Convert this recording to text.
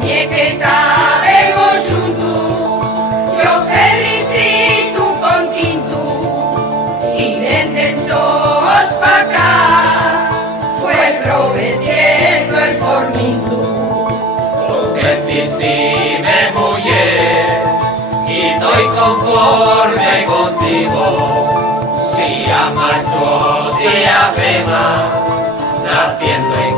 que estábamos juntos, yo felicito contigo, y desde todos pa' acá, fue proveciendo el formiento. Convencistime, mujer, y estoy conforme contigo, si a macho, si a fema, naciendo en